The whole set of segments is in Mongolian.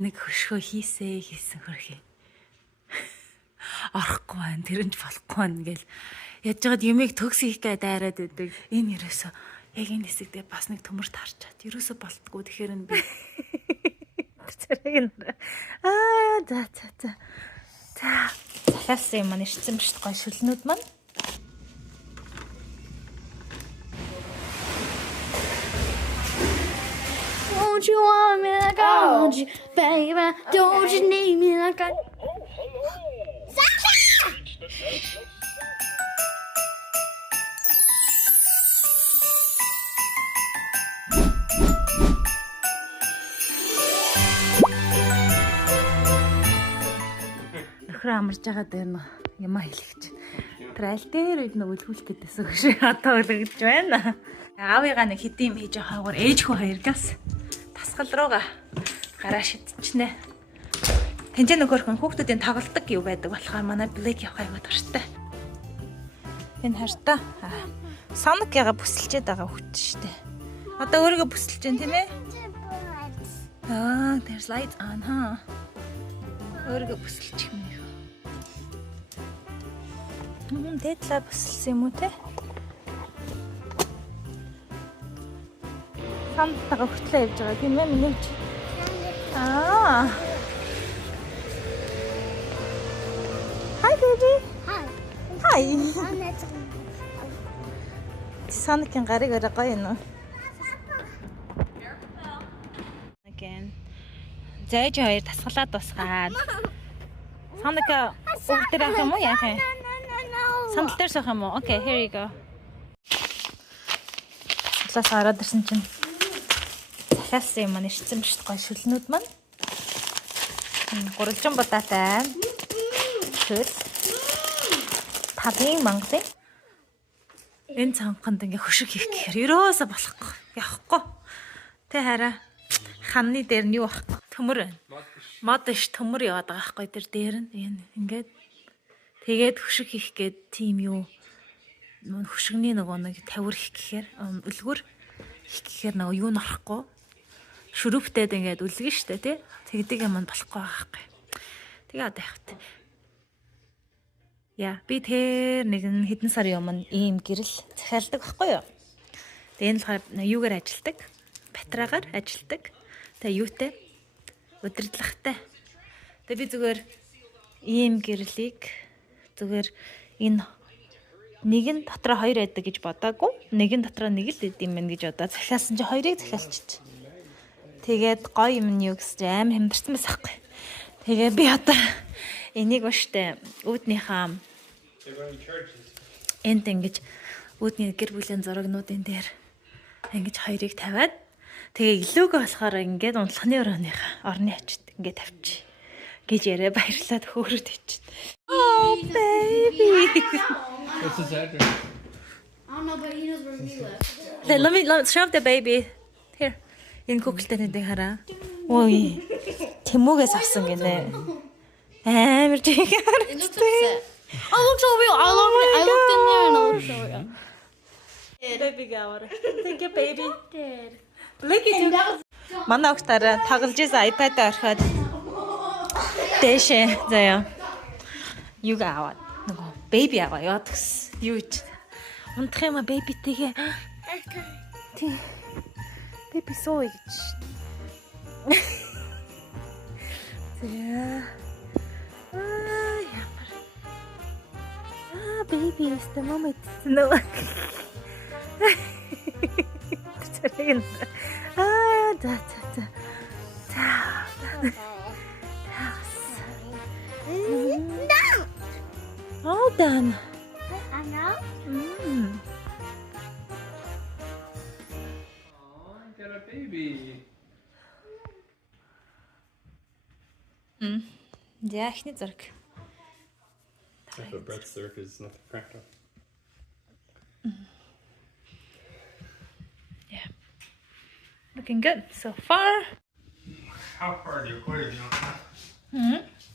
Нэг хөшгөө хийсэн хөрхий. Орохгүй байна, тэрэнч болохгүй байна гэл яж жаад юмыг төгс хийх гээд дайраад байдаг. Энэ ерөөсөө яг энэ хэсэгдээ бас нэг төмөр таарчаад ерөөсөө болтгүй. Тэгэхээр энэ би зэрэг за. Захиалсан юм маань ирсэн биш гоё шүлнүүд маань. Don't you want me like I want you, baby? Don't you need me like I... Нөхрөө амарч байгаа дээр нь юмаа хэлэх чинь. Тэр аль дээр нэг үлгүүлэх гэдээсээ хөш одоо үлгэж байна. Аавыгаа нэг хэдийн хийж байгаагаар ээж хүү хоёргаас тасгал руугаа гараа шидчихнэ. Тэнцэн нөгөөрхөн хүүхдүүдийн тоглолдог юу байдаг болохоор манай блэк явах аймаг дуртай. Энэ хартаа Sonic яга бүсэлчээд байгаа хүүхд шүү дээ. Одоо өөрийгөө бүсэлж जैन тийм ээ? There's lights on, huh? Өөрийгөө бүсэлчих юм юу? Дэтлаа бүсэлсэн юм уу те? Сандтайгаа хөтлөө явж байгаа тийм ээ миний ч. Hi baby. Hi. Санагийн гарыг өрөө гоё юм уу? Again. Зайж хоёр тасгалаад басгаад. Санака өгдөр авах юм уу яах юм? Сандал дээр суух юм уу? Okay, here you go. Класс хараад ирсэн чинь захиалсан юм маань ирсэн биш гоё шүлнүүд маань. Гурвалжин бодаатай. Шүл. Тавын мангасан. Энэ цанханд ингээ хөшиг хийх гэхээр ерөөсө болохгүй. Явахгүй. Тэ хараа. Ханны дээр нь юу байхгүй. Төмөр байна. Мод ш төмөр яваад байгаа байхгүй тэр дээр нь. Ингээд тэгээд хөшиг хийх гээд тийм юу. Хөшигний нөгөө нэг тавир хийх гэхээр үлгэр хийх гэхээр нөгөө юу норохгүй. Шүрүүптэд ингээд үлгэн штэ тий. Тэгдэг юм болохгүй байгаа байхгүй. Тэгээ одоо явах. Яа, би тэр нэгэн хэдэн сарын өмнө ийм гэрэл захиалдаг байхгүй юу? Тэгээ энэ болохоор юугаар ажилдаг? Батраагаар ажилдаг. Тэгээ юутай? Удирдлагатай. Тэгээ би зүгээр ийм гэрлийг зүгээр энэ нэг нь дотроо хоёр байдаг гэж бодоагүй. Нэг нь дотроо нэг л идэм байх гэж бодоо. Захиалсан чи хоёрыг захиалчих. Тэгээд гоё юм юу гэж аим хямдарсан байсан байхгүй. Тэгээ би одоо энийг баштай үүднийхаа энд ингэж үүдний гэр бүлийн зурагнуудын дээр ингэж хоёрыг тавиад тэгээ илүүгээ болохоор ингээд унтлахны орны ачид ингээд тавьчих гэж яриа баярлаад хөөрөд ичээд. Oh baby. What's his address? I don't know, but he knows where he lives. Let me show the baby. Here. Энэ Google-тэй нэг хараа. Ой. Тэмүүгээс авсан гинэ. Амар тийм. It looks upset. Oh, it looks so real. I looked in there and it looks so real. Baby гавар. Thank you baby. Dad. Блэки манай огтараа тоглож исэн iPad-аа орхиод дэшээ заяа. Юг аваад нөгөө baby аваа яа гэсэн. Юу ч унтах юм а baby-тэйгээ. Тий. Baby соо гэж. Зэ. Baby is the moment to know. All done. I know. Oh, I got a baby. Yeah, эхний зураг. But Brett's circ is not practical. Yeah. Looking good so far. How far do you put it?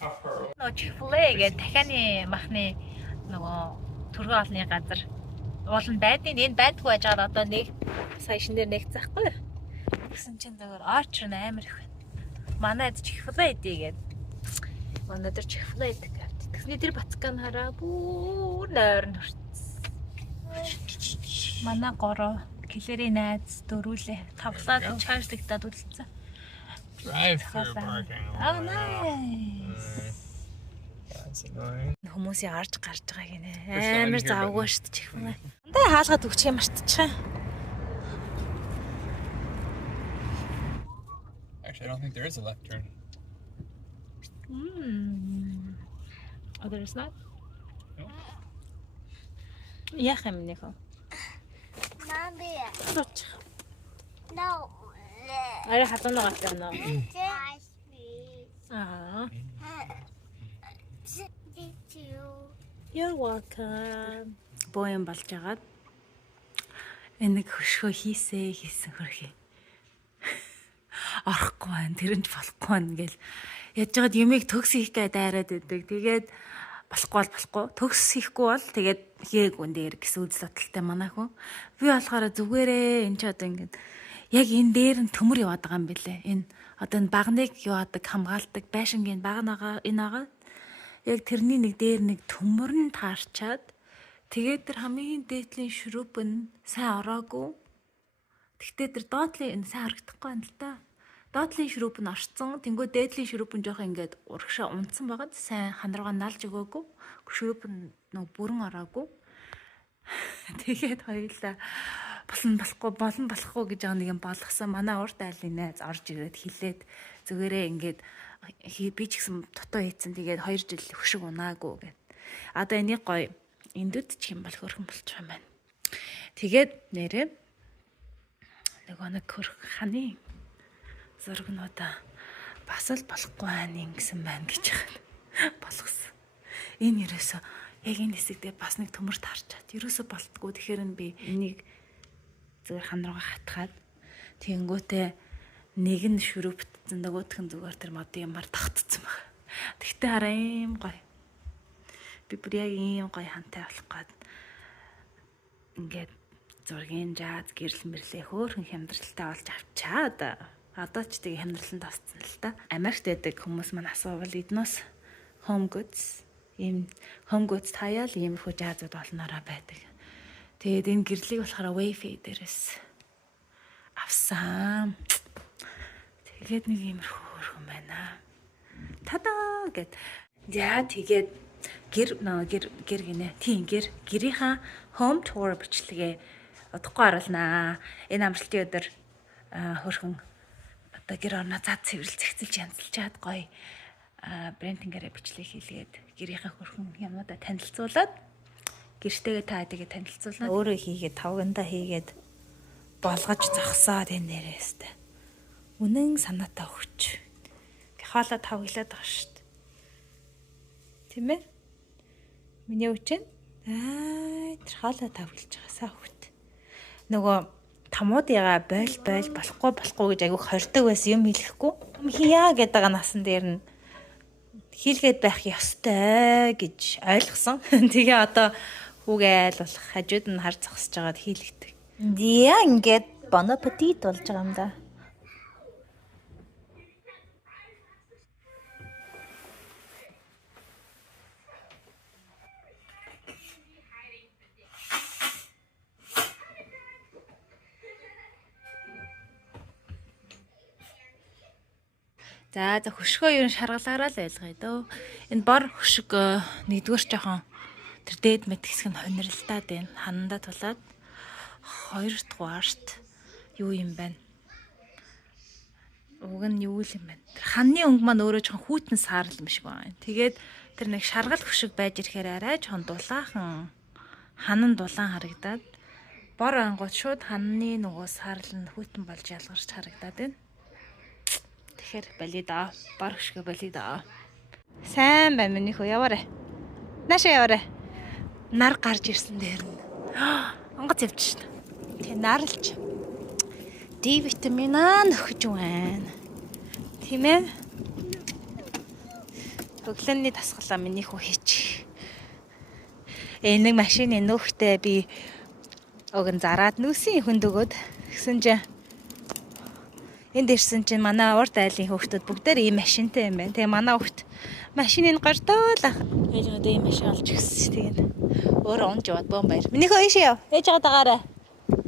How far? Нөгөө Chick-fil-A гэдэг дахианы махны нөгөө түргэн олны газар уулан байдیں۔ Энэ байдгүй байж байгаа одоо нэг сая шин дээр нэгцэхгүй. Гэсэн чинь зөвөр Archer амар их байна. Манайд Chick-fil-A идээгээд. Өнөөдөр Chick-fil-A идэх гэвч. Тэгсний тэр бацкан хараа бүр нойрн хүрсэн. Манай гороо Килэрийн найз дөрүүлээ тавлаад чаржлагдаад үлдсэн. Drive-through parking. Oh nice. That's annoying. Хүмүүсийн гарч байгаа гинэ. Амар завгүй шүү дээ Chick-fil-A. Тэ хаалгаад өгчих юм мартчихаа. Actually, I don't think there is a left turn. Oh, there is not? No. Яах юм нөхөө? Mommy. No. No. Арай хатан байгаа юм аа. Ice cream. Аа. Thank you. You're welcome. Боён болж агаад энэ нэг хөшгөө хийсэн хөрхий. Орохгүй байна. Тэрэнч болохгүй байна гэл яаж жаад юмыг төгс хийх гээд дайраад байдаг. Тэгээд болохгүй. Төгс хийхгүй бол тэгээд хийгээгүй дээр гэсэн үзэл бодолтой манай хүн. Би болохоор зүгээрээ энэ ч одоо ингээд яг энэ дээр нь төмөр яваад байгаа юм бэлээ. Энэ одоо энэ багныг яваадаг хамгаалдаг байшингийн багнаага энэ агаа яг тэрний нэг дээр нэг төмөр нь таарчаад тэгээд тэр хамгийн дээдлийн шүрүүп нь сайн ороогүй. Тэгтээ тэр доотлын энэ сайн харагдахгүй юм л да. Доотлын шүрүүп нь орцсон. Тэнгүү дээдлийн шүрүүп нь жоох ингээд урагшаа унтсан байгаад сайн ханаргаа налж өгөөгүй. Шүрүүп нь нэг бүрэн ороогүй. Тэгээд хоёулаа болон болохгүй гэж байгаа нэг юм болгосон. Манай урд айлын найз орж ирээд хилээд зүгээрээ ингээд би ч гэсэн дутуу хийцэн. Тэгээд 2 жил хөшиг унаагүй гэд. Одоо энийг гоё эндүд ч юм бол хөрхөн болчих юм байна. Тэгээд нэрээ нөгөө нэг хөрх ханы зургнуудаа бас л болохгүй байна гэсэн байна гэж болгосон. Энэ ерөөсөө яг энэ хэсэгдээ бас нэг төмөр таарчаад ерөөсөө болтгоо. Тэгэхээр нь би энийг зүгээр ханаргаа хатгаад тэнгүүтээ нэг нь шүрүүптсэн нөгөөх нь зүгээр тэр модын юмар тогтцсон баг. Тэгтээ хараа ийм гоё. Би бүр яг ийм гоё хантай болох гээд ингээд зургийн жааз гэрэл мэрлээ хөөхөн хямдралтай болж авчаад одоо ч тэгээ хямдраланд тасцсан л та. Америкт байдаг хүмүүс маань асуувал эднээс home goods таяал иймэрхүү жаазууд олноороо байдаг. Тэгээд энэ гэрлийг болохоор Wayfair дээрээс авсан. Тэгээд нэг иймэрхүү хөрхөн байна. Тадаа гэд. За тэгээд гэр гинэ. Тийм гэрийнхаа home tour бичлэгээ удахгүй оруулнаа. Энэ амралтын өдөр хөрхөн одоо гэр орноо зад цэвэрлж зэгцэлж янзлж чад гоё брендингээрээ бичлэг хийлгээд гэрийнхээ хөрхөн юмудаа танилцуулаад гэртэйгээ та хэдийгээ танилцуулаад өөрөө хийгээд тавгандаа хийгээд болгож зогсоод энэ нэрээстэй. Үнэн санаатай өгч. Хоолоо тавглаад байгаа шүү дээ. Тийм ээ? Миний үчэн тэр хоолоо тавглаж байгаасаа хөвт. Нөгөө тамуудыгаа бойл болохгүй гэж айгүй хордог байсан юм хэлэхгүй. Хийя гэдэг насан дээр нь хийлгээд байх ёстой гэж ойлгосон. Тэгээ одоо хүүгээ айлуулах хажууд нь хар зогсож байгаад хийлэгдэг. Яа ингээд bon appetit болж байгаа юм да. За хөшгөө юу шаргалаараа л байлгая дөө. Энэ бор хөшг нэгдүгээр жоохон тэр дээд мэд хэсэг нь хониралтаад байна. Ханандаа тулаад хоёрдугаарт юу юм байна? Уг нь юу юм бэ? Ханны өнгө маань өөрөө жоохон хүүтэн саарл юм шиг байна. Тэгээд тэр нэг шаргал хөшг байж ирэхээр арай жоохон дулаахан ханан дулаан харагдаад бор ангууд шууд ханны нөгөө саарл нь хүүтэн болж ялгарч харагдаад байна. Тэгэхээр балида бар хөшгөө балида. Сайн байна миний хөө яваарэ. Нааша яваарэ. Нар гарч ирсэн дээр нь. Онгоц явчих шин. Тэг нарлж. D витамин нөхөж байна. Тийм ээ. Өглөөний дасгалаа миний хөө хийчих. Нэг машины нөхтэй би өгөн зараад нүүсийн хүнд өгөөд гэсэн чинь Энд ирсэн чинь манай урд айлын хүүхдүүд бүгдээр ийм машинтай юм байна. Тэгээ манай хүүхд машиныг гортоо л ах. Ээж одоо ийм машин олж өгсөн. Тэгээд өөрөө унж яваад бом баяр. Минийхөө ийш яв. Ээж байгаа дагаарай.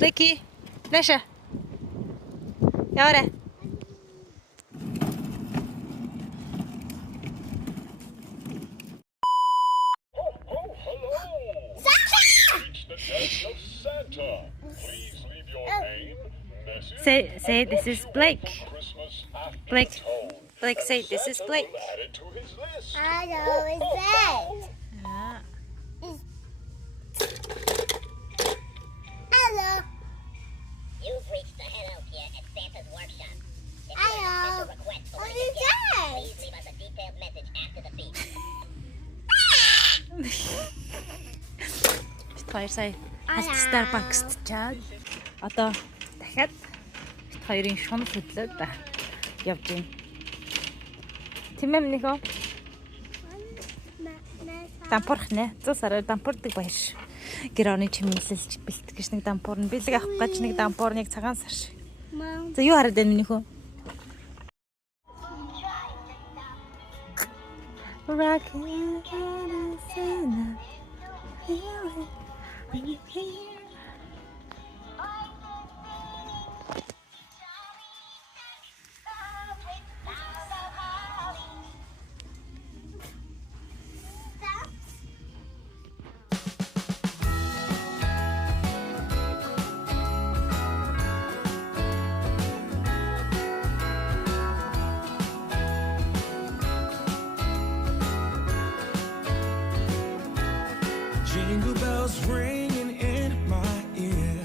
Рики. Наша. Яваарай. Santa, please leave your name, message, Say this is Blake. Christmas after Blake. home. Blake, say this is Blake. Add it to his list. Hello, is that? Ah. Hello. You've reached the Hello Kit at Santa's workshop. If you Hello. have a special request for What one of your is gifts, that? please leave us a detailed message after the beep. Хоёр сая халт Starbucks-т чаад одоо дахиад бит хоёрын шунал хөдлөөд явж байна. Тийм ээ минийхөө дампуурх нэ. 100 сараар дампуурдаг баяр. Гэр орны чимэглэлж бэлтгэж нэг дампуур нь бэлэг авах гэж нэг дампуур нэг цагаан сар шиг. Mom. За юу хараад байна минийхөө? Rockin' Santa. Jingle bells ringing in my ear.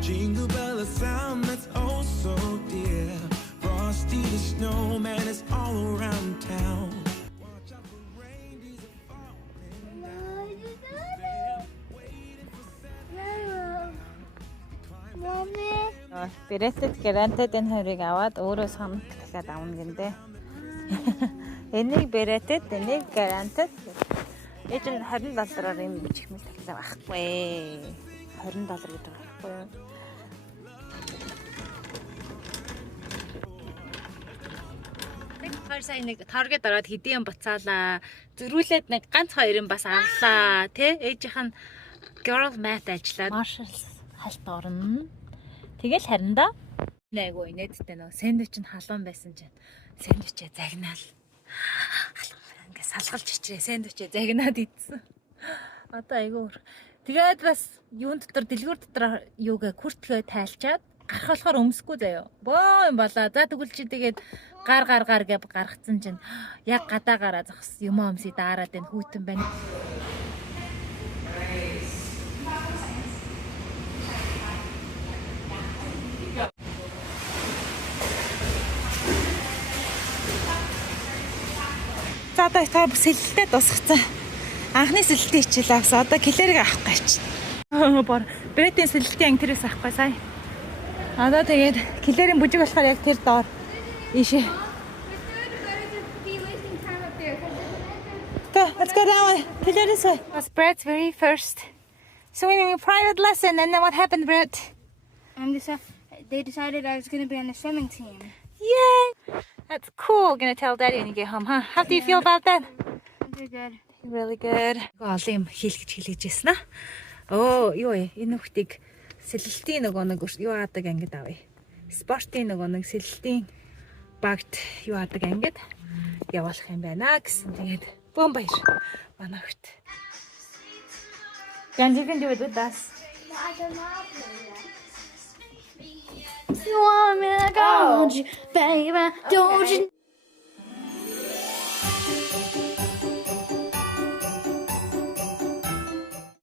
Jingle bell, a sound that's oh so dear. Frosty the snowman is all around town. Watch out for reindeers are falling down. Mommy. Брэтэд гэрэнтэд энэ хоёрыг аваад өөрөө санах дахиад авна гиндэ. Энийг брэтэд, энийг гэрэнтэд. Ээж нь $20-аар юм чихмэл тахилаа байхгүй. $20 гэдэг байхгүй юу? Хоёр сая нэг таргет ороод хэдийн буцаалаа. Зөрүүлээд нэг ганц хоёрын бас авлаа. Тэ ээжийнх нь girl math ажиллаад Marshalls халт орно. Тэгэл хариндаа айгу инээдтэй нөө сэндвич нь халуун байсан чинь сэндвичээ загнаал. Ингээ салгалж ичрээ сэндвичээ загнаад идсэн. Одоо айгу. Тэгээд бас юун дотор дэлгүүр дотор юугээ хүртгээ тайлчаад гарах болохоор өмсөхгүй заяа. Боо юм болоо. За тэгвэл чи тэгээд гар гэв гаргацсан чинь яг гадаагаараа зогс юм өмсөй даарад энэ хүүтэн байна. За одоо та сэлэлтэд тусгацсан. Анхны сэлэлтийн хичээл авсан. Одоо килерийг авах гэж. Бор брэдийн сэлэлтийн ангитрээс авахгүй сая. Одоо тэгээд килерийн бүжиг болохоор яг тэр доор ийшээ. Let's go down. Killer this way. Was Brett's very first swimming private lesson, and then what happened, Brett? They decided I was going to be on the swimming team. Yay! That's cool. Gonna tell Daddy when you get home, huh? How do you feel about that? They're good. Really good. Олон юм хэлчихсэн аа. Оо, юу вэ? Энэ хүүхдийг сэлэлтийн нөгөө нэг юу аадаг ангид авъя. Спортын нөгөө нэг сэлэлтийн багт юу аадаг ангид явуулах юм байна гэсэн. Тэгээд бом баяр. Манай хүүхд. Can you do it with us? You want me like I want you, baby, don't you?